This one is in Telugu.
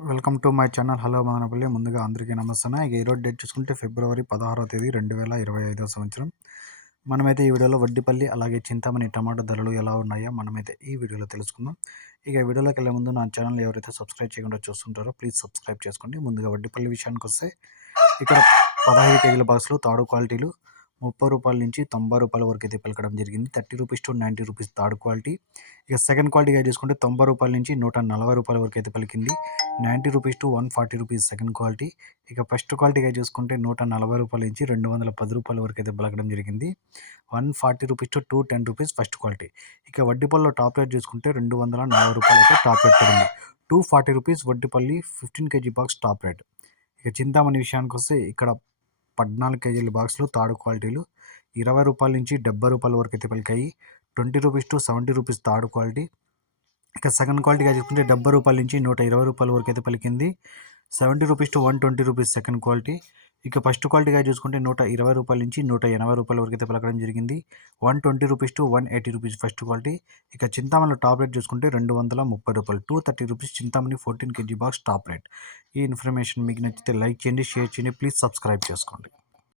Welcome to my channel. Hello Madanapalle. ముందుగా అందరికీ నమస్తే ఇక ఈరోజు డేట్ చూసుకుంటే ఫిబ్రవరి పదహారవ తేదీ రెండు వేల ఇరవై ఐదవ సంవత్సరం. మనమైతే ఈ వీడియోలో వడ్డిపల్లి అలాగే చింతామణి టమాటో ధరలు ఎలా ఉన్నాయో మనమైతే ఈ వీడియోలో తెలుసుకుందాం. ఇక వీడియోలోకి వెళ్ళే ముందు నా ఛానల్ ఎవరైతే సబ్స్క్రైబ్ చేయకుండా చూస్తుంటారో ప్లీజ్ సబ్స్క్రైబ్ చేసుకోండి. ముందుగా వడ్డీపల్లి విషయానికి వస్తే ఇక్కడ పదహైదు కేజీల బాక్స్లు తాడు క్వాలిటీలు ముప్పై రూపాయల నుంచి తొంభై రూపాయల వరకు అయితే పలకడం జరిగింది. Thirty rupees to ninety rupees third quality. ఇక సెకండ్ క్వాలిటీగా చూసుకుంటే తొంభై రూపాయల నుంచి నూట నలభై రూపాయల వరకు అయితే పలికింది. Ninety rupees to one forty rupees second quality. ఇక ఫస్ట్ క్వాలిటీగా చూసుకుంటే నూట నలభై రూపాయల నుంచి రెండు వందల పది రూపాయల వరకు అయితే పలకడం జరిగింది. One forty rupees to two ten rupees first quality. ఇక వడ్డీపల్లిలో టాప్ రేట్ చూసుకుంటే రెండు వందల నలభై రూపాయలు అయితే టాప్ రేట్ పడింది. Two forty rupees Vaddipalli fifteen KG box top rate. ఇక చింతామణి విషయానికి వస్తే ఇక్కడ పద్నాలుగు కేజీల బాక్స్లో తాడు క్వాలిటీలు. ఇరవై రూపాయల నుంచి డెబ్బై రూపాయల వరకు అయితే పలికాయి. Twenty rupees to seventy rupees third quality. ఇక సెకండ్ క్వాలిటీగా చూసుకుంటే డెబ్బై రూపాయల నుంచి నూట ఇరవై రూపాయల వరకు అయితే పలికింది. Seventy rupees to one twenty rupees second quality. ఇక ఫస్ట్ క్వాలిటీగా చూసుకుంటే నూట ఇరవై రూపాయల నుంచి నూట ఎనభై రూపాయల వరకు అయితే పలకడం జరిగింది. One twenty rupees to one eighty rupees first quality. ఇక చింతామణి టాప్ రేట్ చూసుకుంటే రెండు వందల ముప్పై రూపాయలు. Two thirty rupees Chintamani fourteen KG box top rate ఈ ఇన్ఫర్మేషన్ మీకు నచ్చితే లైక్ చేయండి షేర్ చేయండి ప్లీజ్ సబ్స్క్రైబ్ చేసుకోండి.